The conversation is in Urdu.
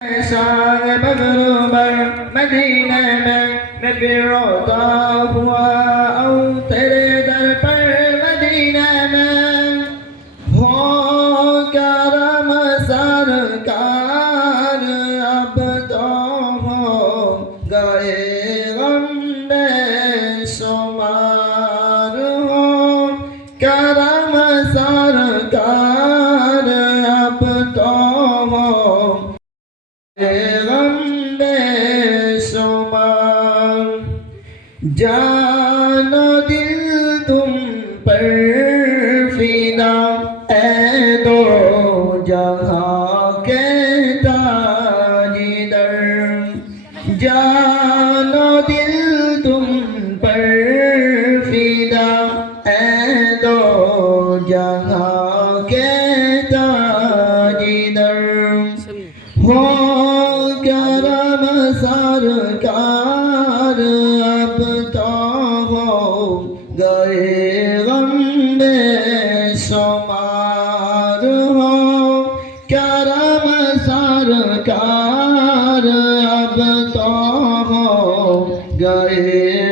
شاہ مغرب مدینہ میں پھر روتا ہوا آؤں تیرے در پر مدینہ میں ہو کرم سرکار اب تو ہو گئے غم بے شمار ہو کرم سرکار اب تو ہو غم بے شمار جان و دل تم پر فدا اے دو جہاں کے تاجدر جان و دل تم پر فدا اے دو جہاں کے تاجدر ہو کرم سرکار اب تو ہو گئے غم بے شمار ہو کرم سرکار اب تو ہو گئے